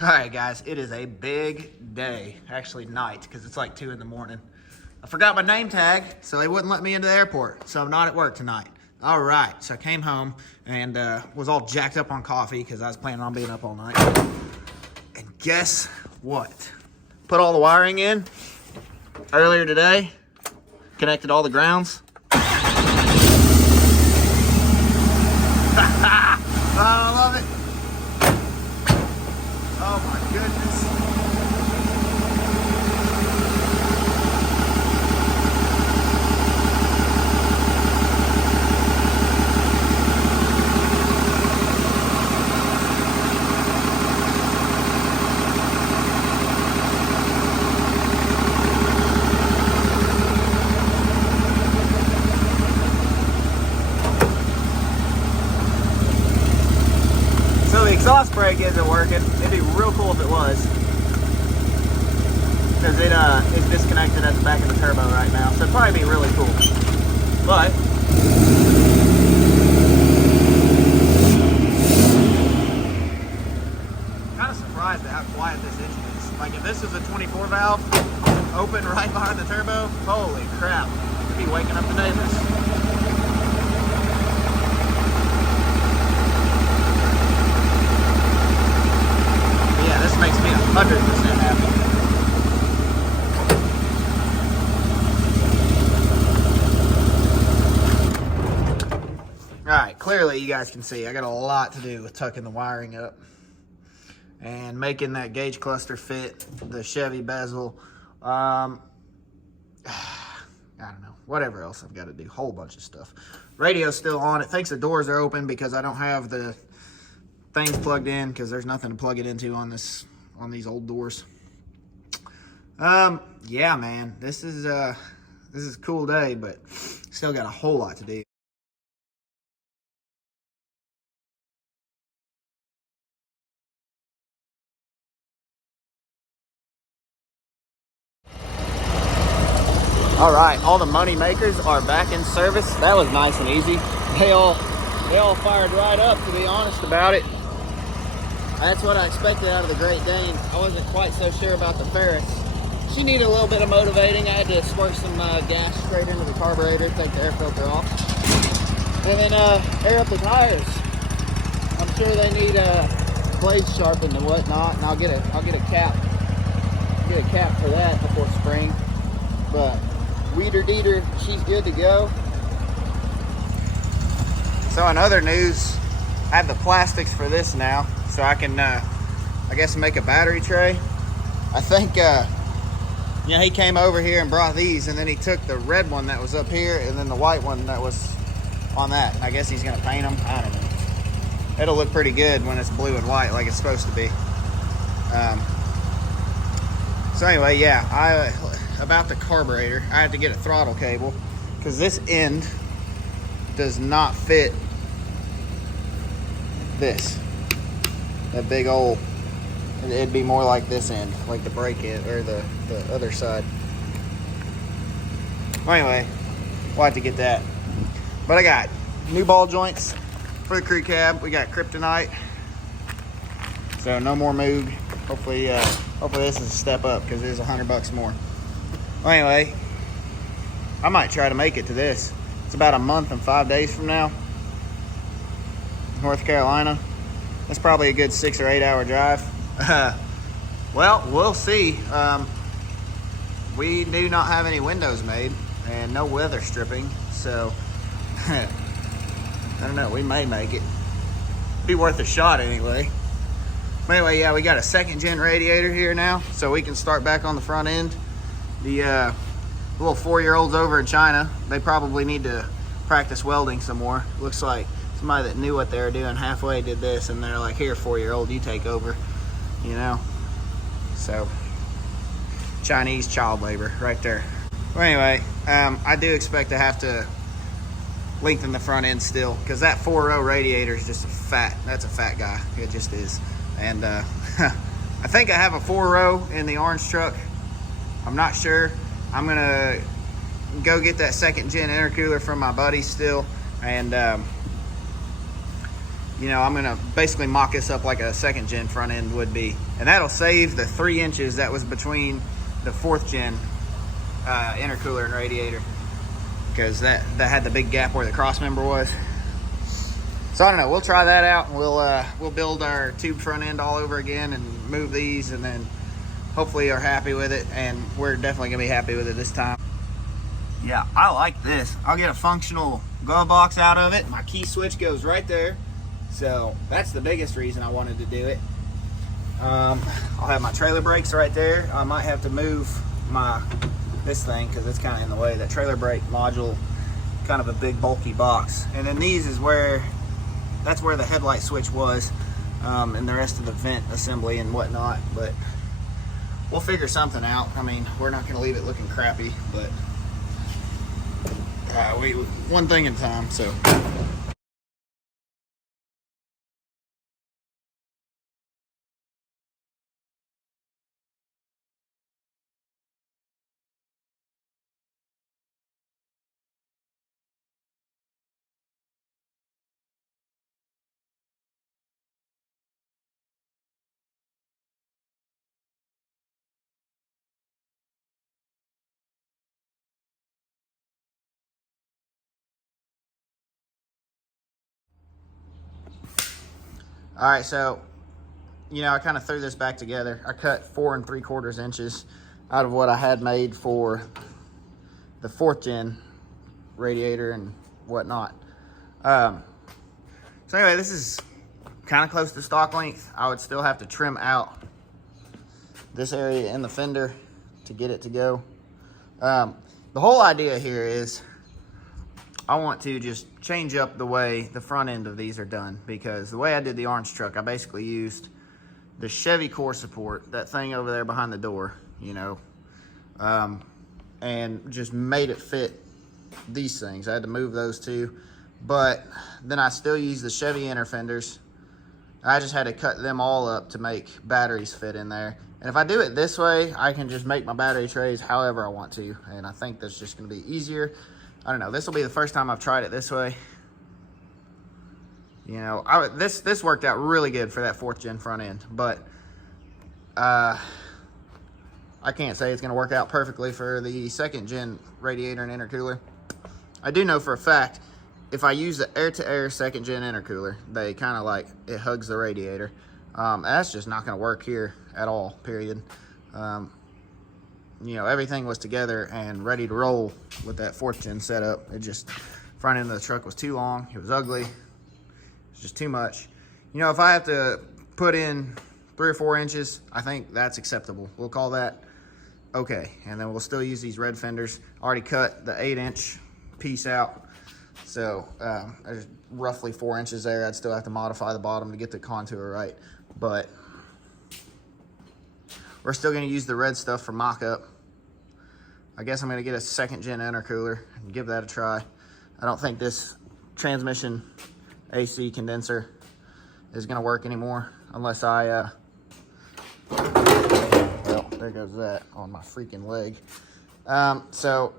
All right, guys, it is a big day. Actually, night, because it's like 2 in the morning. I forgot my name tag, so they wouldn't let me into the airport, so I'm not at work tonight. All right, so I came home and was all jacked up on coffee because I was planning on being up all night. And guess what? Put all the wiring in earlier today, connected all the grounds. I love it. Oh my goodness. So the exhaust brake isn't working. It'd be real cool if it was, because it's disconnected at the back of the turbo right now. So it'd probably be really cool. But kind of surprised at how quiet this engine is. Like if this is a 24 valve open right behind the turbo, holy crap, it'd be waking up the neighbors. This makes me 100% happy. All right, clearly you guys can see I got a lot to do with tucking the wiring up and making that gauge cluster fit, the Chevy bezel. I don't know, whatever else I've got to do, whole bunch of stuff. Radio's still on. It thinks the doors are open because I don't have the things plugged in, because there's nothing to plug it into on these old doors. Yeah, man, this is a cool day, but still got a whole lot to do. All right, all the money makers are back in service. That was nice and easy. They all fired right up, to be honest about it. That's what I expected out of the Great Dane. I wasn't quite so sure about the Ferris. She needed a little bit of motivating. I had to squirt some gas straight into the carburetor, take the air filter off, and then air up the tires. I'm sure they need blades sharpened and whatnot, and I'll get a cap. Get a cap for that before spring. But Weeder Deeter, she's good to go. So in other news, I have the plastics for this now, so I can, I guess, make a battery tray. I think, he came over here and brought these, and then he took the red one that was up here, and then the white one that was on that. I guess he's gonna paint them. I don't know. It'll look pretty good when it's blue and white like it's supposed to be. So anyway, yeah, about the carburetor, I had to get a throttle cable because this end does not fit this. That big old, it'd be more like this end, like the brake end, or the other side. Well, anyway, we'll have to get that. But I got new ball joints for the crew cab. We got kryptonite, so no more Moog. Hopefully this is a step up, because it is $100 more. Well, anyway, I might try to make it to this. It's about a month and 5 days from now, North Carolina. That's probably a good 6 or 8 hour drive. Well, we'll see. We do not have any windows made and no weather stripping, so I don't know, we may make it. Be worth a shot anyway. But anyway, yeah, we got a 2nd gen radiator here now, so we can start back on the front end. The little 4-year-olds over in China, they probably need to practice welding some more. Looks like somebody that knew what they were doing halfway did this, and they're like, here, 4-year-old, you take over, you know? So, Chinese child labor right there. Well, anyway, I do expect to have to lengthen the front end still, because that 4-row radiator is just that's a fat guy. It just is. And I think I have a 4-row in the orange truck. I'm not sure. I'm gonna go get that 2nd gen intercooler from my buddy still, and you know, I'm gonna basically mock this up like a second gen front end would be. And that'll save the 3 inches that was between the 4th gen intercooler and radiator, because that had the big gap where the cross member was. So I don't know, we'll try that out, and we'll build our tube front end all over again and move these, and then hopefully are happy with it, and we're definitely gonna be happy with it this time. Yeah, I like this. I'll get a functional glove box out of it. My key switch goes right there. So that's the biggest reason I wanted to do it. I'll have my trailer brakes right there. I might have to move this thing because it's kind of in the way. That trailer brake module, kind of a big bulky box. And then these is that's where the headlight switch was, and the rest of the vent assembly and whatnot. But we'll figure something out. I mean, we're not going to leave it looking crappy, but one thing at a time. So. All right, so, you know, I kind of threw this back together. I cut 4 3/4 inches out of what I had made for the 4th gen radiator and whatnot. So anyway, this is kind of close to stock length. I would still have to trim out this area in the fender to get it to go. The whole idea here is I want to just change up the way the front end of these are done, because the way I did the orange truck, I basically used the Chevy core support, that thing over there behind the door, you know, and just made it fit these things. I had to move those two, but then I still use the Chevy inner fenders. I just had to cut them all up to make batteries fit in there. And if I do it this way, I can just make my battery trays however I want to, and I think that's just going to be easier. I don't know, this will be the first time I've tried it this way. You know, this worked out really good for that 4th gen front end, but I can't say it's going to work out perfectly for the 2nd gen radiator and intercooler. I do know for a fact, if I use the air-to-air 2nd gen intercooler, they kind of like, it hugs the radiator. That's just not going to work here at all, period. You know, everything was together and ready to roll with that 4th gen setup. It just, front end of the truck was too long. It was ugly. It's just too much. You know, if I have to put in 3 or 4 inches, I think that's acceptable. We'll call that okay. And then we'll still use these red fenders. Already cut the 8-inch piece out. So there's roughly 4 inches there. I'd still have to modify the bottom to get the contour right. But we're still going to use the red stuff for mock-up. I guess I'm going to get a 2nd gen intercooler and give that a try. I don't think this transmission AC condenser is going to work anymore unless well, there goes that on my freaking leg. So,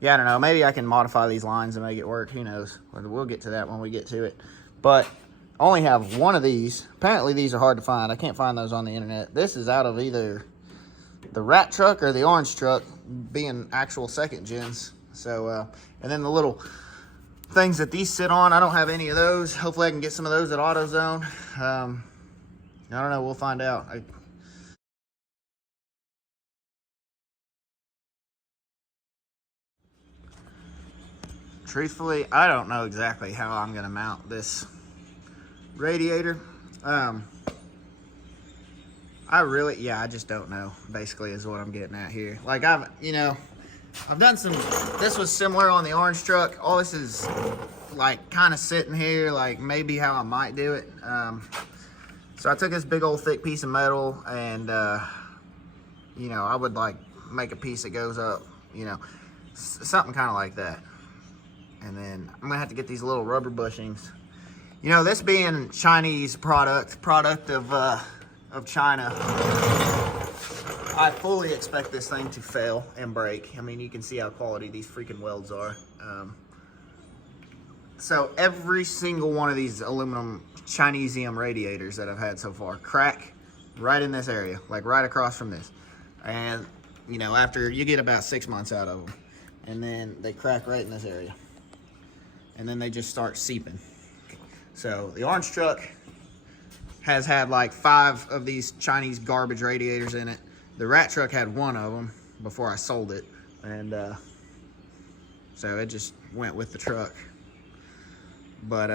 yeah, I don't know. Maybe I can modify these lines and make it work. Who knows? We'll get to that when we get to it. But I only have one of these. Apparently these are hard to find. I can't find those on the internet. This is out of either the rat truck or the orange truck, being actual 2nd gens. So, and then the little things that these sit on, I don't have any of those. Hopefully I can get some of those at AutoZone. I don't know. We'll find out. Truthfully, I don't know exactly how I'm going to mount this radiator. I just don't know, basically, is what I'm getting at here. Like, I've done some, this was similar on the orange truck. All this is like kind of sitting here, like maybe how I might do it. So I took this big old thick piece of metal and, you know, I would like make a piece that goes up, you know, something kind of like that. And then I'm gonna have to get these little rubber bushings. You know, this being Chinese product of China, I fully expect this thing to fail and break. I mean, you can see how quality these freaking welds are. So every single one of these aluminum Chinesium radiators that I've had so far crack right in this area, like right across from this. And, you know, after you get about 6 months out of them, and then they crack right in this area. And then they just start seeping. So the orange truck has had like 5 of these Chinese garbage radiators in it. The rat truck had 1 of them before I sold it. And so it just went with the truck. But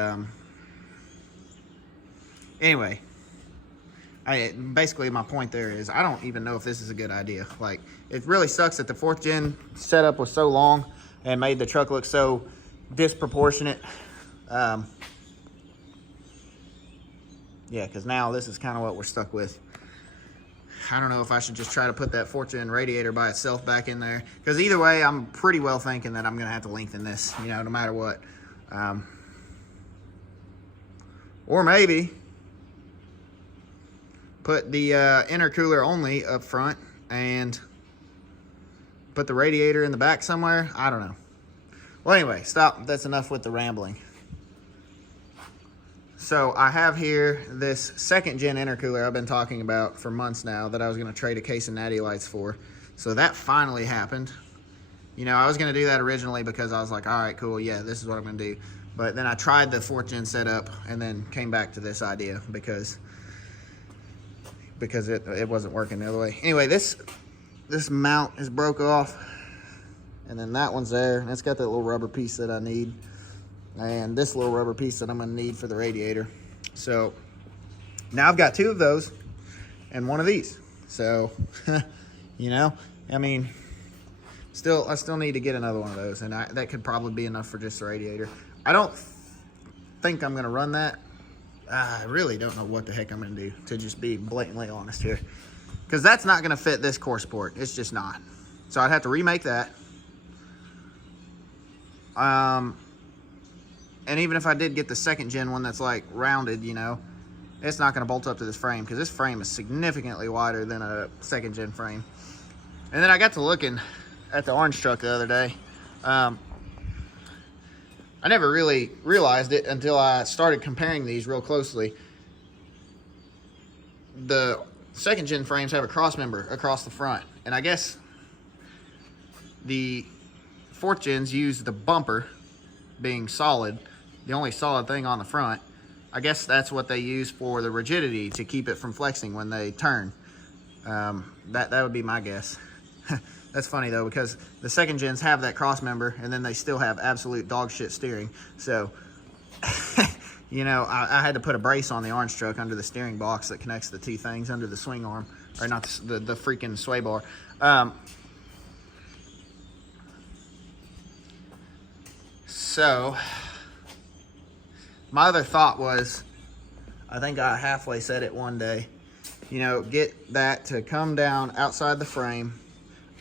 anyway, basically my point there is I don't even know if this is a good idea. Like, it really sucks that the 4th gen setup was so long and made the truck look so disproportionate. Yeah, because now this is kind of what we're stuck with. I don't know if I should just try to put that 4th gen radiator by itself back in there, because either way, I'm pretty well thinking that I'm going to have to lengthen this, you know, no matter what. Or maybe put the intercooler only up front and put the radiator in the back somewhere. I don't know. Well, anyway, stop. That's enough with the rambling. So I have here this 2nd gen intercooler I've been talking about for months now that I was going to trade a case of Natty Lights for. So that finally happened. You know, I was going to do that originally because I was like, all right, cool, yeah, this is what I'm going to do. But then I tried the 4th gen setup and then came back to this idea because it wasn't working the other way. Anyway, this mount is broke off, and then that one's there, and it's got that little rubber piece that I need, and this little rubber piece that I'm going to need for the radiator. So now I've got 2 of those and 1 of these. So, you know, I mean, I still need to get another one of those, and that could probably be enough for just the radiator. I don't think I'm going to run that. I really don't know what the heck I'm going to do, to just be blatantly honest here. Because that's not going to fit this core sport. It's just not. So I'd have to remake that. And even if I did get the 2nd gen one that's like rounded, you know, it's not going to bolt up to this frame, because this frame is significantly wider than a 2nd gen frame. And then I got to looking at the orange truck the other day. I never really realized it until I started comparing these real closely. The 2nd gen frames have a cross member across the front, and I guess the 4th gens use the bumper being solid, the only solid thing on the front. I guess that's what they use for the rigidity, to keep it from flexing when they turn. That would be my guess. That's funny though, because the 2nd gens have that cross member, and then they still have absolute dog shit steering. So, you know, I had to put a brace on the orange truck under the steering box that connects the 2 things under the swing arm, or not the freaking sway bar. So, my other thought was, I think I halfway said it one day, you know, get that to come down outside the frame,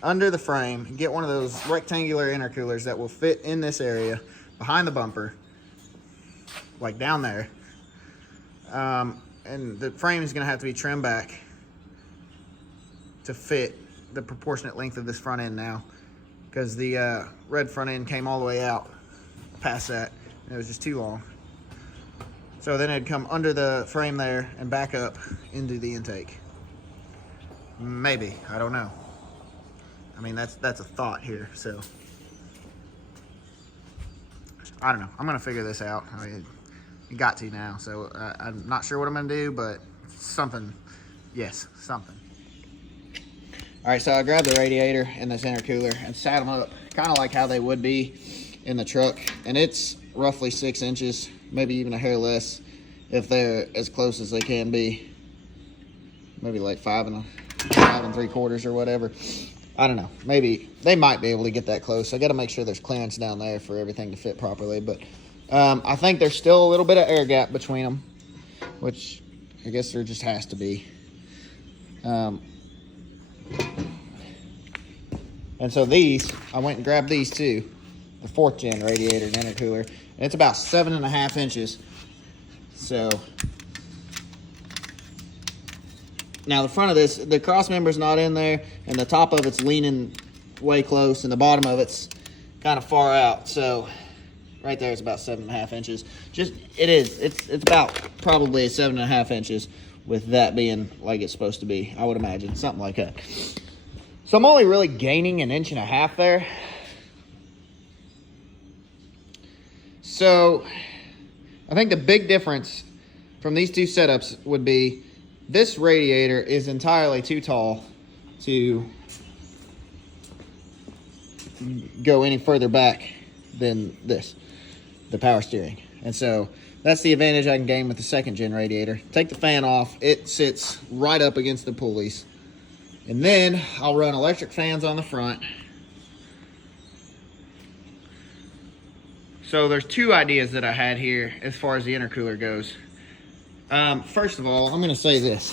under the frame, get one of those rectangular intercoolers that will fit in this area behind the bumper, like down there. And the frame is going to have to be trimmed back to fit the proportionate length of this front end now, because the red front end came all the way out past that, and it was just too long. So then it'd come under the frame there and back up into the intake. Maybe, I don't know. I mean, that's a thought here, so I don't know. I'm gonna figure this out. I mean, you got to now, so I'm not sure what I'm gonna do, but something, yes, something. All right, so I grabbed the radiator and this intercooler and sat them up, kind of like how they would be in the truck, and it's roughly 6 inches, maybe even a hair less, if they're as close as they can be. Maybe like 5 3/4 or whatever. I don't know. Maybe they might be able to get that close. I got to make sure there's clearance down there for everything to fit properly. But I think there's still a little bit of air gap between them, which I guess there just has to be. And so these, I went and grabbed these too, the 4th gen radiator and intercooler, and it's about 7.5 inches. So now the front of this, the cross member's not in there, and the top of it's leaning way close, and the bottom of it's kind of far out. So Right there is about 7.5 inches. It's about probably 7.5 inches, with that being like it's supposed to be, I would imagine, something like that. So I'm only really gaining 1.5 inches there. So I think the big difference from these two setups would be this radiator is entirely too tall to go any further back than this, the power steering. And so that's the advantage I can gain with the 2nd gen radiator. Take the fan off, it sits right up against the pulleys. And then I'll run electric fans on the front. So there's 2 ideas that I had here as far as the intercooler goes. First of all, I'm gonna say this.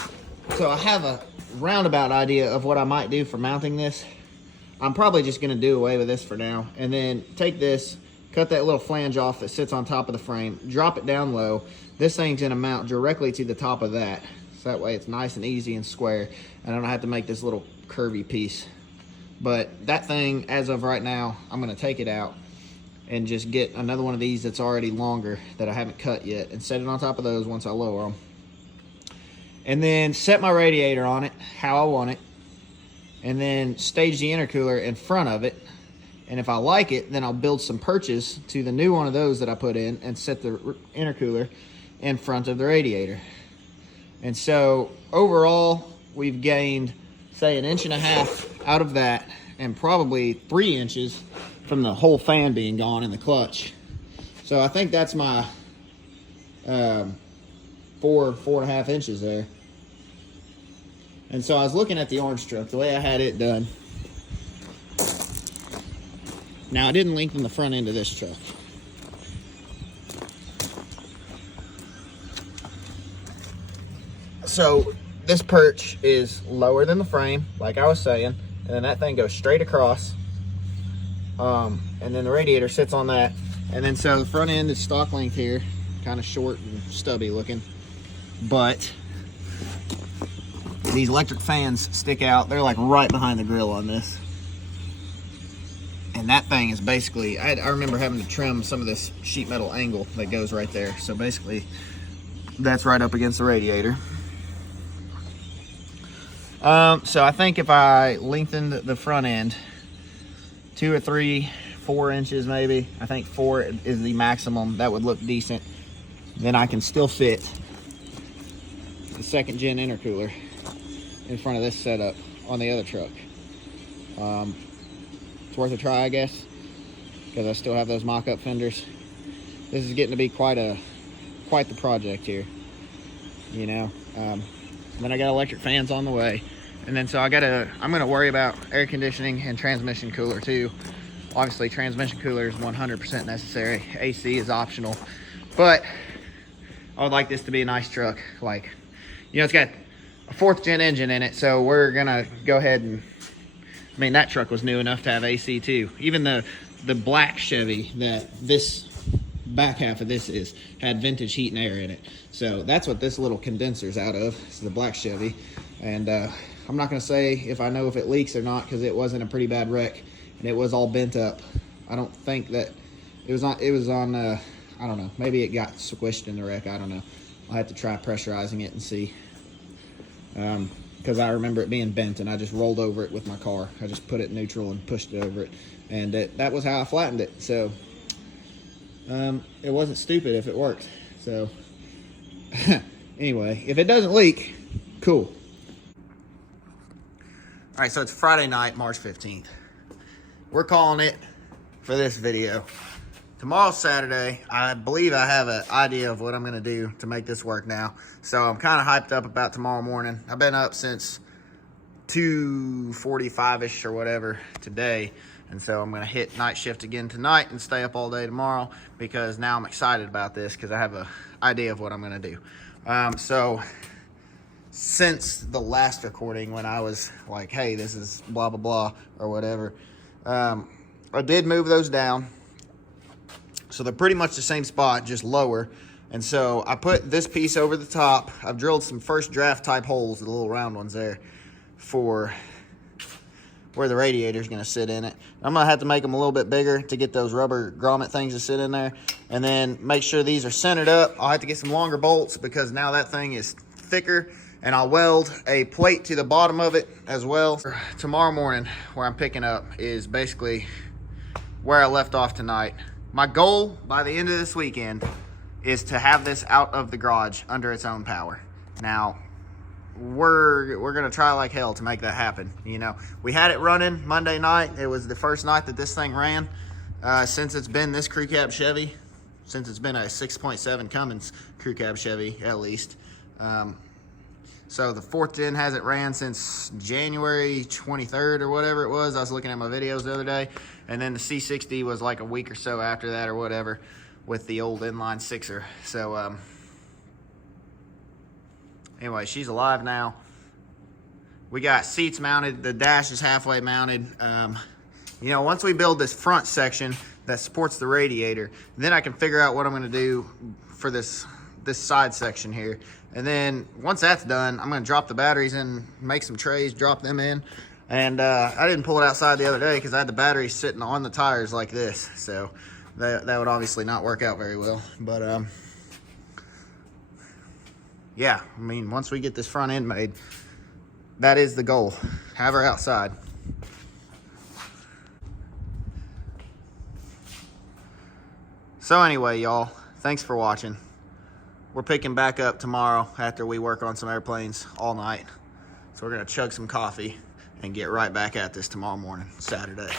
So I have a roundabout idea of what I might do for mounting this. I'm probably just gonna do away with this for now, and then take this, cut that little flange off that sits on top of the frame, drop it down low. This thing's gonna mount directly to the top of that. So that way it's nice and easy and square, and I don't have to make this little curvy piece. But that thing, as of right now, I'm gonna take it out and just get another one of these that's already longer that I haven't cut yet, and set it on top of those once I lower them. And then set my radiator on it how I want it, and then stage the intercooler in front of it. And if I like it, then I'll build some perches to the new one of those that I put in and set the intercooler in front of the radiator. And so overall, we've gained, say, 1.5 inches out of that, and probably 3 inches from the whole fan being gone in the clutch. So I think that's my 4.5 inches there. And so I was looking at the orange truck, the way I had it done. Now I didn't lengthen the front end of this truck. So this perch is lower than the frame, like I was saying, and then that thing goes straight across. And then the radiator sits on that. And then so the front end is stock length here, kind of short and stubby looking. But these electric fans stick out. They're like right behind the grill on this. And that thing is basically, I remember having to trim some of this sheet metal angle that goes right there. So basically, that's right up against the radiator. So I think if I lengthened the front end 2 or 3, 4 inches maybe, I think 4 is the maximum, that would look decent. Then I can still fit the 2nd gen intercooler in front of this setup on the other truck. It's worth a try, I guess, because I still have those mock-up fenders. This is getting to be quite the project here, you know. Then I got electric fans on the way, and then so I'm gonna worry about air conditioning and transmission cooler too. Obviously, transmission cooler is 100% necessary. AC is optional, but I would like this to be a nice truck. Like, you know, it's got a 4th gen engine in it, so we're gonna go ahead and, I mean, that truck was new enough to have AC too. Even the black Chevy that this back half of this had vintage heat and air in it. So that's what this little condenser's out of. It's the black Chevy. And I'm not gonna say if I know if it leaks or not, because it was in a pretty bad wreck and it was all bent up. I don't think that it was on I don't know, maybe it got squished in the wreck, I don't know. I'll have to try pressurizing it and see. Because I remember it being bent and I just rolled over it with my car. I just put it in neutral and pushed it over it. And that was how I flattened it. So it wasn't stupid if it worked. So anyway, if it doesn't leak, cool. All right, so it's Friday night, March 15th. We're calling it for this video. Tomorrow's Saturday. I believe I have an idea of what I'm gonna do to make this work now. So I'm kind of hyped up about tomorrow morning. I've been up since 2:45-ish or whatever today. And so I'm gonna hit night shift again tonight and stay up all day tomorrow, because now I'm excited about this because I have an idea of what I'm gonna do. So since the last recording, when I was like, hey, this is blah, blah, blah, or whatever, I did move those down. So they're pretty much the same spot, just lower. And so I put this piece over the top. I've drilled some first draft type holes, the little round ones there, for where the radiator is going to sit in it. I'm going to have to make them a little bit bigger to get those rubber grommet things to sit in there. And then make sure these are centered up. I'll have to get some longer bolts because now that thing is thicker. And I'll weld a plate to the bottom of it as well. Tomorrow morning, where I'm picking up is basically where I left off tonight. My goal by the end of this weekend is to have this out of the garage under its own power. Now, we're gonna try like hell to make that happen. You know, we had it running Monday night. It was the first night that this thing ran since it's been this crew cab Chevy, since it's been a 6.7 Cummins crew cab Chevy at least. So the 4th gen hasn't ran since January 23rd or whatever it was. I was looking at my videos the other day, and then the C60 was like a week or so after that or whatever, with the old inline sixer. So anyway, she's alive now. We got seats mounted. The dash is halfway mounted. You know, once we build this front section that supports the radiator, then I can figure out what I'm gonna do for this side section here. And then once that's done, I'm gonna drop the batteries in, make some trays, drop them in. And I didn't pull it outside the other day because I had the batteries sitting on the tires like this. So that would obviously not work out very well. But yeah, I mean, once we get this front end made, that is the goal. Have her outside. So anyway, y'all, thanks for watching. We're picking back up tomorrow after we work on some airplanes all night. So we're gonna chug some coffee and get right back at this tomorrow morning, Saturday.